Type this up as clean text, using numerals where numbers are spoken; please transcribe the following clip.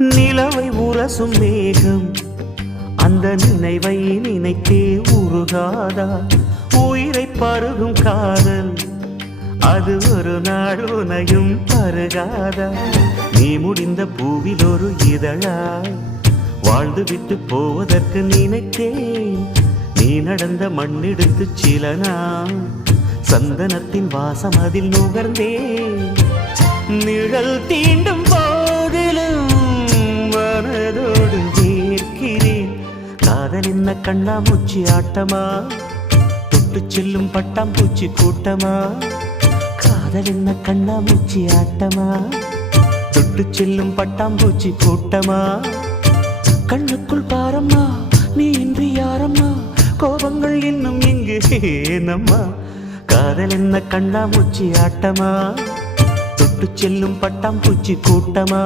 நிலவை உரசும் மேகம் அந்த நினைவை நினைத்தே உருகாதா? உயிரை பருகும் காதல் அது ஒரு நாள் உனையும் பருகாதா? நீ முடிந்த பூவில் ஒரு இதழாய் வாழ்ந்து விட்டு போவதற்கு நினைத்தேன். நீ நடந்த மண்ணெடுத்து சில நாள் சந்தனத்தின் வாசம் அதில் நுகர்ந்தேன். நிழல் தீண்டும் போதிலும் மனதோடு ஏற்கிறேன். காதல் என்ன கண்ணாமூச்சி ஆட்டமா? தொட்டு செல்லும் பட்டாம்பூச்சி கூட்டமா? காதல் என்ன கண்ணாமூச்சி ஆட்டமா? தொட்டு செல்லும் பட்டாம்பூச்சி கூட்டமா? கண்ணுக்குள் பாரம்மா நீ இன்றி யாரம்மா? கோபங்கள் இன்னும் இங்கு ஏனம்மா? காதல் என்ன கண்ணாமூச்சி ஆட்டமா? தொட்டு செல்லும் பட்டாம்பூச்சி கூட்டமா?